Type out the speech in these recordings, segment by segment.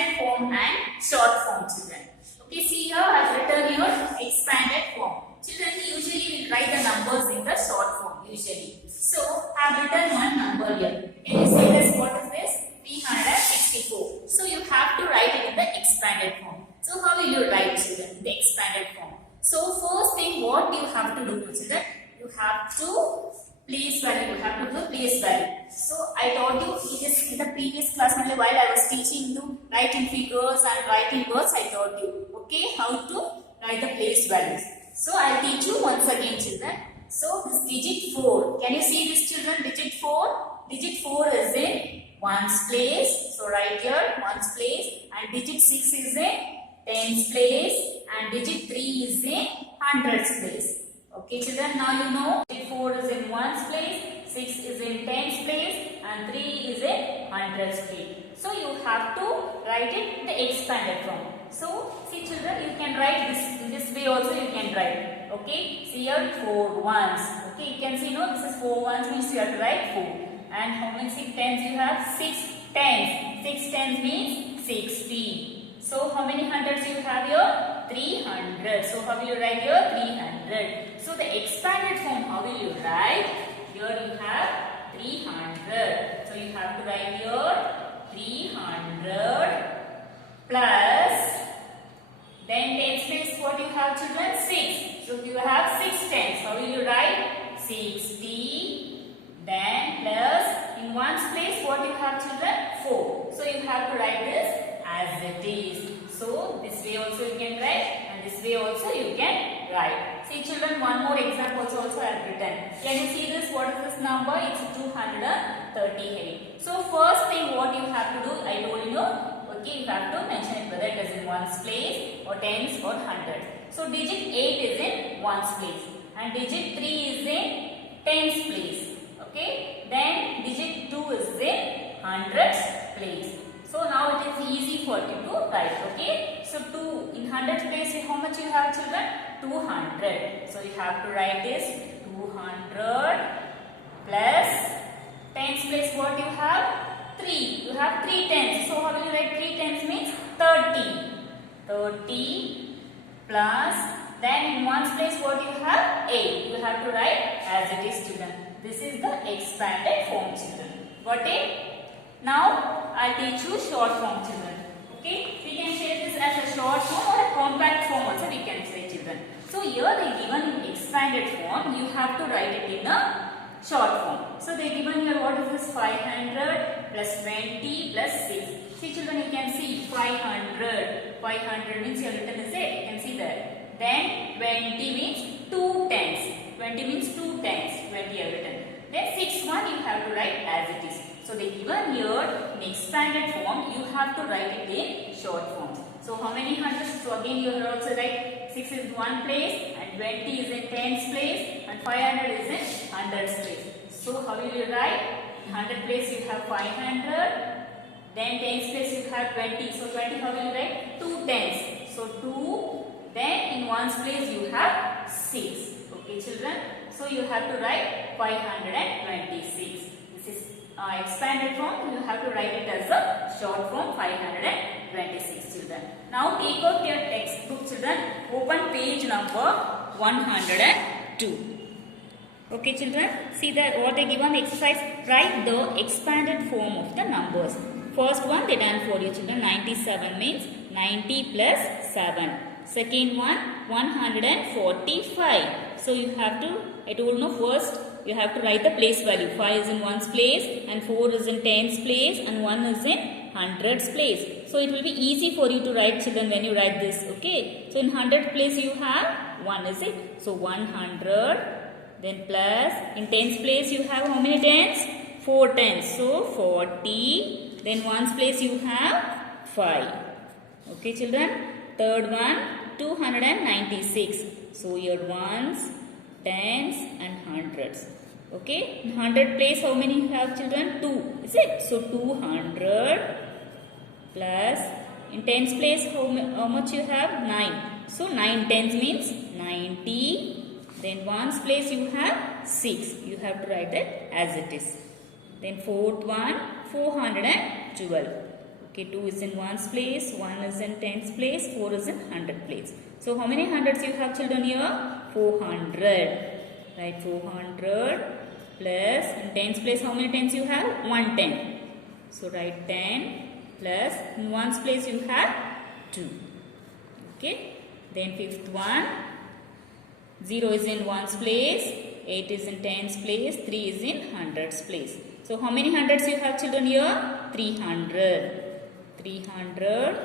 expanded form and short form, children. Okay, see here I have written your expanded form. Children, usually we write the numbers in the short form, usually. So, I have written one number here. Can you say this? What is this? 364. So, you have to write it in the expanded form. So, how will you write, children, the expanded form? So, first thing what you have to do, children, you have to place value. You have to do place value. So, I taught you in the previous class while I was teaching you writing figures and writing words, I taught you, okay, how to write the place values. So, I'll teach you once again, children. So, this digit 4. Can you see this, children? Digit 4. Digit 4 is in ones place. So, write here ones place. And digit 6 is in tens place. And digit 3 is in hundreds place. Okay, children, now you know digit 4 is in ones place, 6 is in tens place, and 3 is in hundreds place. So, you have to write it in the expanded form. So, see, children, you can write this way also you can write. Okay, see here 4 ones. Okay, you can see, no, this is 4 ones means you have to write 4. And how many 6 tens you have? 6 tens. 6 tens means 60. So, how many hundreds you have here? 300. So, how will you write here? 300. So, the expanded form, how will you write? Here you have 300. So, you have to write here 300 plus, then tens place what you have, children? 6. So, you have 6 tens. How will you write? 60. Then plus, in ones place what you have, children? 4. So, you have to write this as it is. So, this way also you can write and this way also you can write. See, children, one more example also I have written. Can you see this? What is this number? It's 238. So, first thing what you have to do, I told you, okay, you have to mention it whether it is in ones place or tens or hundreds. So, digit 8 is in ones place and digit 3 is in tens place. Okay, then digit 2 is in hundreds place. So, now it is easy for you to write. Okay, so 2 in hundreds place, how much you have, children? 200. So, you have to write this 200 plus tens place what you have? 3. You have 3 tens. So, how will you write 3 tens means 30. 30 plus, then in ones place what you have? 8. You have to write as it is, children. This is the expanded form, children. Got it? Now, I teach you short form, children. Okay? We can share this as a short form or a compact form also we can say, children. So, here they given in expanded form, you have to write it in a short form. So, they given here what is this? 500 plus 20 plus 6. See, children, you can see 500. 500 means you have written is it. You can see that. Then 20 means 2 tens. 20 means 2 tens. 20 you have written. Then 6 1 you have to write as it is. So, they given here in expanded form, you have to write it in short form. So, how many hundreds? So, again you will also write 6 is one place and 20 is in tens place and 500 is in hundreds place. So, how will you write? In 100 place you have 500, then tens place you have 20. So, 20 how will you write? 2 tens. So, 2, then in ones place you have 6. Okay, children. So, you have to write 526. This is expanded form, you have to write it as a short form 526, children. Now take out your textbook, children. Open page number 102. Okay, children. See that what they given exercise. Write the expanded form of the numbers. First one they done for you, children. 97 means 90 plus 7. Second one 145. So you have to, I told no, first you have to write the place value. 5 is in ones place and 4 is in tens place and 1 is in hundreds place. So it will be easy for you to write, children, when you write this. Okay. So in 100 place you have 1, is it? So 100. Then plus in tens place you have how many tens? 4 tens. So 40. Then ones place you have 5. Okay, children. Third one 296. So your ones, tens and hundreds. Okay, in 100 place how many you have, children? 2, is it? So 200 plus in tens place how much you have? 9. So 9 tens means 90. Then ones place you have 6. You have to write that as it is. Then fourth one 412. Okay, 2 is in ones place, 1 is in tens place, 4 is in hundred place. So how many hundreds you have children here? 400. Right, 400 plus in tens place how many tens you have? 110. So write 10 plus in ones place you have 2. Okay, then fifth one, 0 is in ones place, 8 is in tens place, 3 is in hundreds place. So how many hundreds you have children here? 300. 300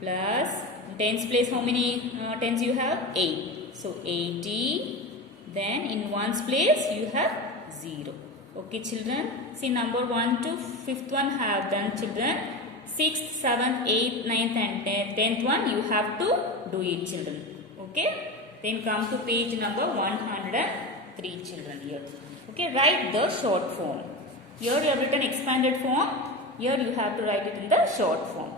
plus in tens place how many tens you have? 8. So 80. Then in ones place you have 0. Okay children, see number 1 to 5th one have done children. 6th, 7th, 8th, 9th and 10th one you have to do it children. Okay. Then come to page number 103 children here. Okay, write the short form. Here you have written expanded form. Here you have to write it in the short form.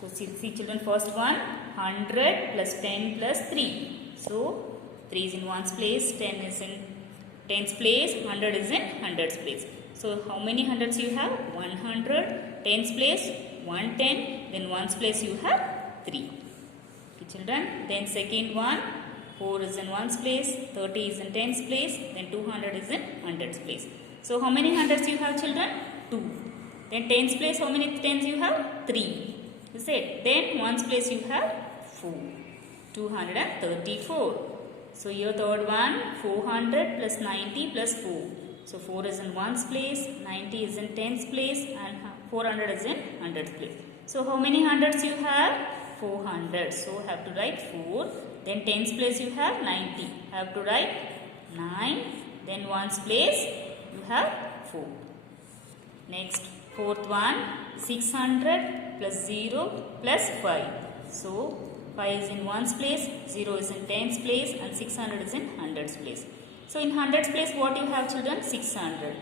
So see children, first one 100 plus 10 plus 3. So 3 is in ones place, 10 is in tens place, 100 is in hundreds place. So how many hundreds you have? 100, tens place 110, then ones place you have 3. Okay children, then second one 4 is in ones place, 30 is in tens place, then 200 is in hundreds place. So how many hundreds you have children? 2. Then tens place how many tens you have? 3. Is it? Then ones place you have 4. 234. So your third one 400 plus 90 plus 4. So 4 is in ones place, 90 is in tens place and 400 is in hundreds place. So how many hundreds you have? 400. So have to write 4. Then tens place you have 90. Have to write 9. Then ones place you have 4. Next fourth one 600 plus 0 plus 5. So 5 is in ones place, 0 is in tens place and 600 is in hundreds place. So in hundreds place what you have children? 600.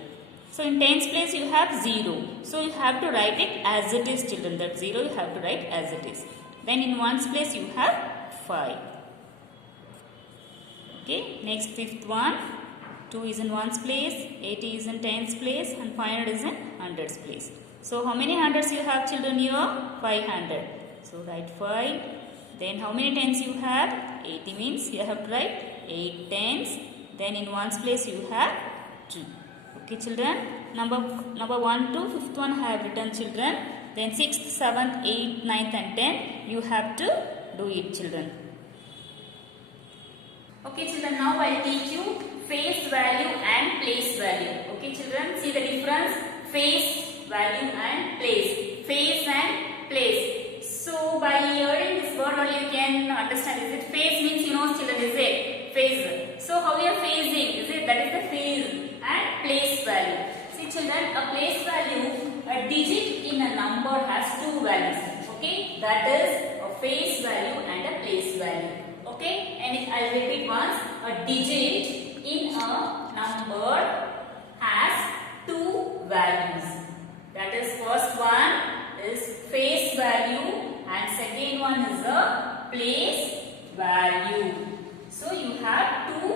So in tens place you have 0. So you have to write it as it is children. That 0 you have to write as it is. Then in ones place you have 5. Okay, next fifth one 2 is in ones place, 80 is in tens place and 500 is in hundreds place. So how many hundreds you have children here? 500. So write 5. Then how many tens you have? 80 means you have to write 8 tens. Then in ones place you have 2. Okay children, number 1 to 5th one I have written children. Then 6th, 7th, 8th, 9th and 10th you have to do it children. Okay children, now I will teach you face value and place value. Okay children, see the difference, face value and place. Face and place. So by hearing this word only you can understand. Is it face means you know children, is it? Phase. So how we are phasing? Is it? That is the phase and place value. See children, a place value, a digit in a number has 2 values. Okay, that is a face value and a place value. Okay, and I'll repeat once. A digit in a number has 2 values. That is first one is face value and second one is a place value. So you have 2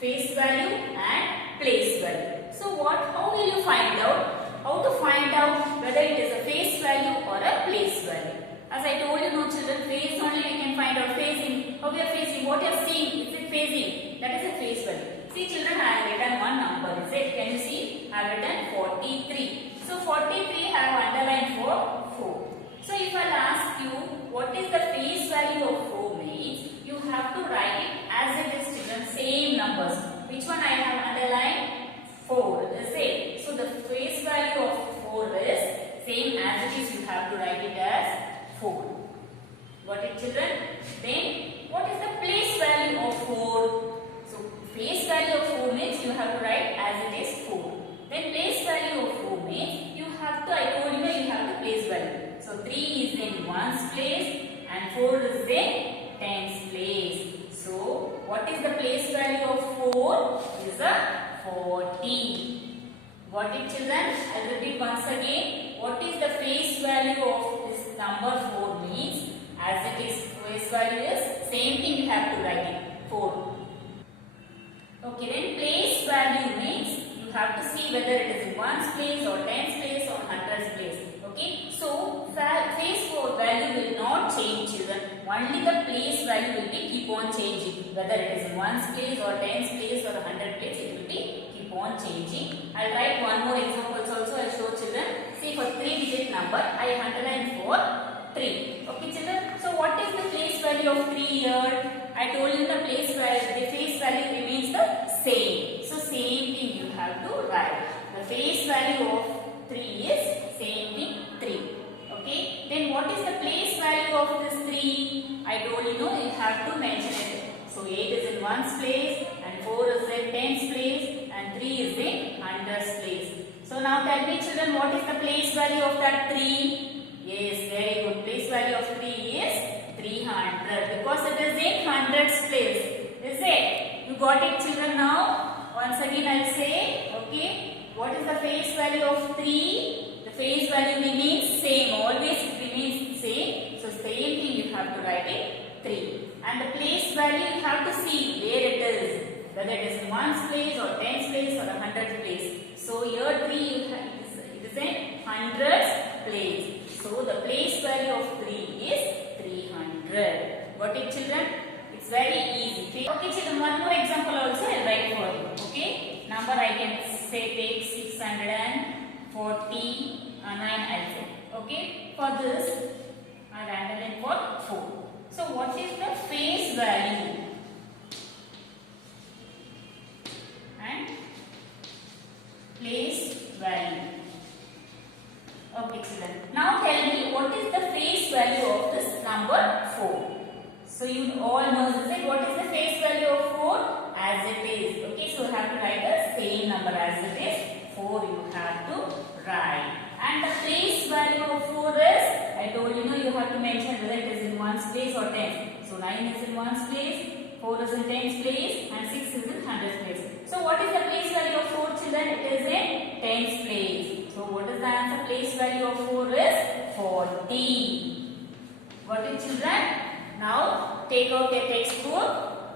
face value and place value. So how will you find out? How to find out whether it is a face value or a place value? As I told you, no children, face only we can find out phasing. How we are phasing? What you are seeing? Is it phasing? That is a face value. See children, I have written one number. Is it? Can you see? I have written 43. So 43 I have underlined for 4. So if I ask you what is the face value of 4 means, you have to write it as it is children, same numbers. Which one I have underlined? 4. Is it? So the face value of 4 is same as it is. You have to write it as 4. Got it children? Then what is the place value of 4? So face value of 4 means you have to write as it is 4. Then place value of 4 means you have to, I told you you have to place value. So 3 is in ones place and 4 is in tens place. So what is the place value of 4? Is a 40. Got it children? I will repeat once again. What is the face value of this number 4 means? As it is face value is same thing you have to write it 4. Okay, then place value means you have to see whether it is in ones place or tens place or hundreds place. Okay, so only the place value will be keep on changing. Whether it is in ones place or tens place or 100 place, it will be keep on changing. I'll write one more examples also. I'll show children. See, for 3-digit number, I underline for 3. Okay, children. So what is the place value of 3 here? I told you the place value remains the same. So same thing you have to write. The face value of 3 is same thing 3. Okay. Then what is the place value of this 3? I told you you have to mention it. So 8 is in ones place and 4 is in tens place and 3 is in hundreds place. So now tell me children, what is the place value of that 3? Yes, very good. Place value of 3 is 300 because it is in hundreds place. Is it? You got it children now? Once again I will say, okay, what is the face value of 3? The face value remains same, always it remains same. So same thing you have to write it 3. And the place value you have to see where it is. Whether it is in ones place or tens place or 100 place. So here 3 it is in hundreds place. So the place value of 3 is 300. Got it children? It's very easy. Okay children, one more example also I'll write for you. Okay, number I can say take 649 I'll say. Okay, for this I'll underline for 4. So what is the face value and place value? Okay children, now tell me what is the face value of this number 4? So you all know this, what is the face value of 4? As it is. Okay, so you have to write the same number as it is. 4 you have to write. And the place value of 4 is, I told you you have to mention whether it is in ones place or tens. So 9 is in ones place, 4 is in tens place and 6 is in hundreds place. So what is the place value of 4 children? It is in tens place. So what is the answer? Place value of 4 is 40. Got it children? Now take out a textbook,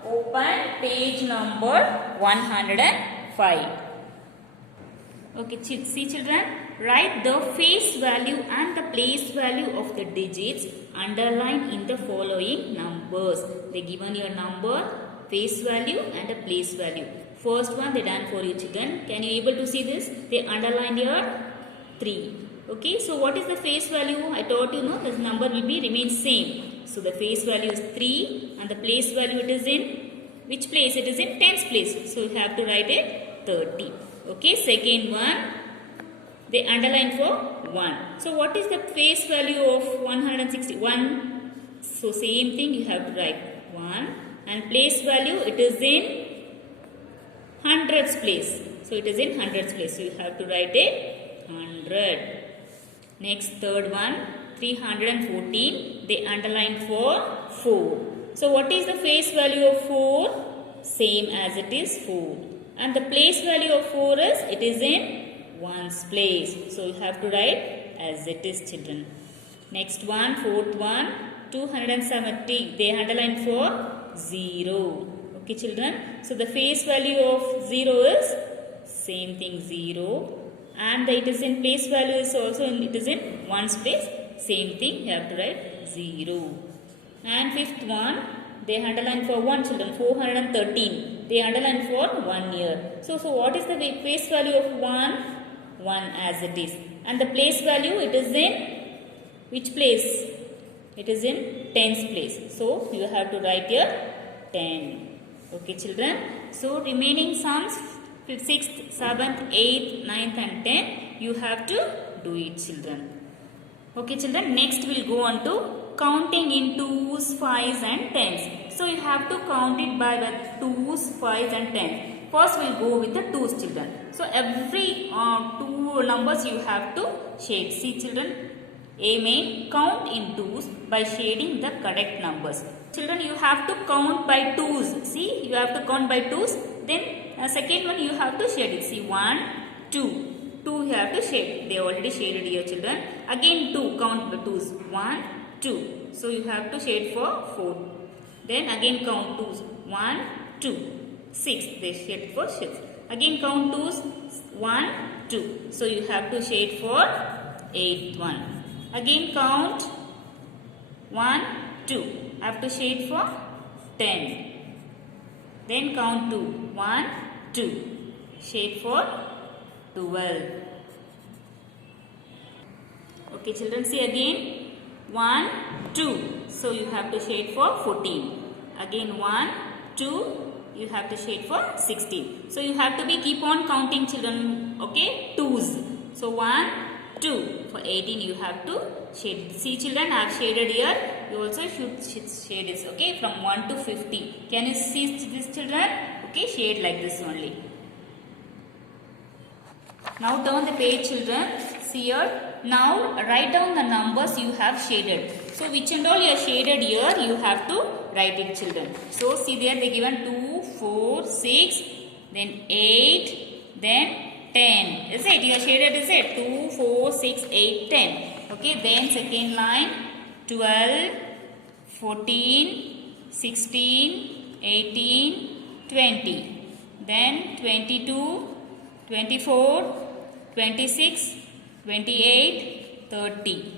open page number 105. Okay, see children, write the face value and the place value of the digits underlined in the following numbers. They given your number, face value and a place value. First one they done for you children. Can you able to see this? They underlined your 3. Okay, so what is the face value? I told you this number will be remain same. So the face value is 3 and the place value it is in which place? It is in tens place. So you have to write it 30. Okay, second one they underline for 1. So what is the face value of 161? So same thing you have to write 1 and place value it is in hundreds place. So it is in hundreds place. So you have to write it 100. Next third one 314 they underline for 4. So what is the face value of 4? Same as it is 4. And the place value of 4 is it is in ones place. So you have to write as it is children. Next one, fourth one 270 they underline for 0. Okay children. So the face value of 0 is same thing 0. And it is in place value is also it is in ones place. Same thing you have to write 0. And fifth one they underline for 1 children 413 they underline for 1 year. So what is the face value of 1? 1 as it is. And the place value it is in which place? It is in tens place. So you have to write here 10. Okay children. So remaining sums 6th, 7th, 8th, 9th and 10th you have to do it children. Okay children, next we'll go on to counting in 2s, 5s and 10s. So you have to count it by the 2s, 5s and 10s. First we'll go with the 2s children. So every 2 numbers you have to shade. See children, main count in 2s by shading the correct numbers. Children you have to count by 2s. See you have to count by 2s. Then second one you have to shade it. See 1, 2. 2 you have to shade. They already shaded here children. Again 2 count the 2s. 1, 2. So you have to shade for 4. Then again count 2s. 1, 2. 6. They shade for 6. Again count 2s. 1, 2. So you have to shade for 8th one. Again count 1, 2. Have to shade for 10. Then count 2. 1, 2. Shade for 12. Okay, children, see again. 1, 2. So you have to shade for 14. Again 1, 2. You have to shade for 16. So you have to keep on counting, children. Okay, 2's. So 1, 2. For 18 you have to shade. See, children, I have shaded here. You also should shade this. Okay, from 1 to 50. Can you see this, children? Okay, shade like this only. Now turn the page, children. See here. Now write down the numbers you have shaded. So which and all you have shaded here, you have to write it, children. So see there, they given 2, 4, 6, then 8, then 10. Is it? You have shaded, is it? 2, 4, 6, 8, 10. Okay, then second line 12, 14, 16, 18, 20. Then 22, 24, 26, 28, 30.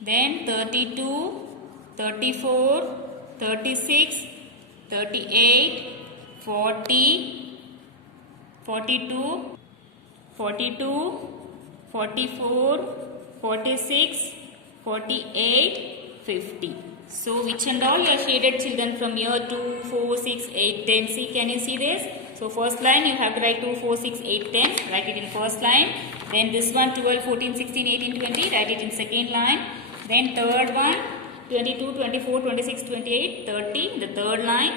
Then 32, 34, 36, 38, 40, 42, 42, 44, 46, 48, 50. So which and all you are shaded, children, from here 2, 4, 6, 8, 10. See, can you see this? So first line you have to write 2, 4, 6, 8, 10. Write it in first line. Then this one 12, 14, 16, 18, 20. Write it in second line. Then third one 22, 24, 26, 28, 30. The third line.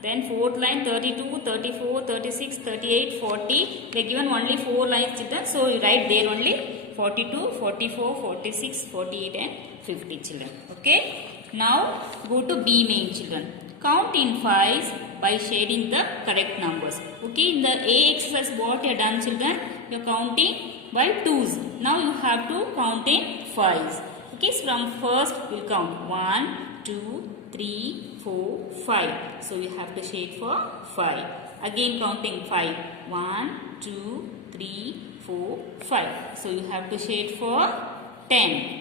Then fourth line 32, 34, 36, 38, 40. They are given only 4 lines, children. So you write there only 42, 44, 46, 48 and 50, children. Okay. Now go to B main, children. Count in 5s by shading the correct numbers. Okay. In the A exercise what you have done, children? You are counting by 2's. Now you have to count in 5s. Okay. So from first we will count 1, 2, 3, 4, 5. So you have to shade for 5. Again counting 5. 1, 2, 3, 4, 5. So you have to shade for 10.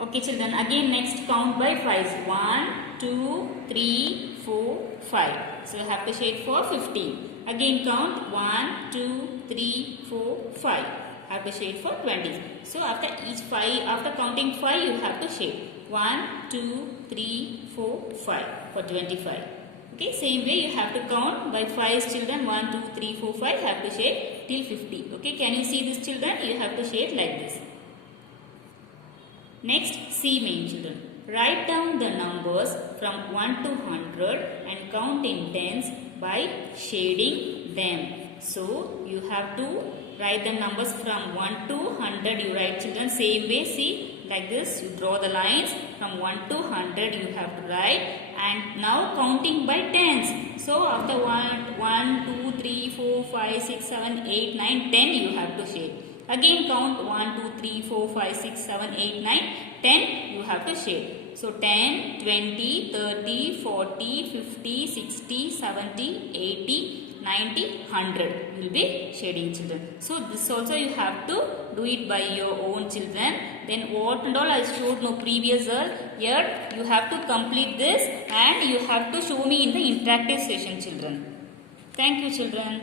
Okay, children. Again next count by 5s. 1, 2, 3, 4, 5. So you have to shade for 15. Again count 1, 2, 3, 4, 5. Have to shade for 20. So after each 5, after counting 5, you have to shade 1, 2, 3, 4, 5 for 25. Okay, same way you have to count by 5 children. 1, 2, 3, 4, 5 have to shade till 50. Okay, can you see this, children? You have to shade like this. Next, C main, children. Write down the numbers from 1 to 100 and count in tens by shading them. So you have to write the numbers from 1 to 100. You write, children, same way. See, like this. You draw the lines from 1 to 100. You have to write. And now counting by tens. So after 1, 2, 3, 4, 5, 6, 7, 8, 9, 10 you have to shade. Again count 1, 2, 3, 4, 5, 6, 7, 8, 9, 10 you have to shade. So 10, 20, 30, 40, 50, 60, 70, 80, 90, 100 will be shading, children. So this also you have to do it by your own, children. Then what and all I showed no previous year, you have to complete this and you have to show me in the interactive session, children. Thank you, children.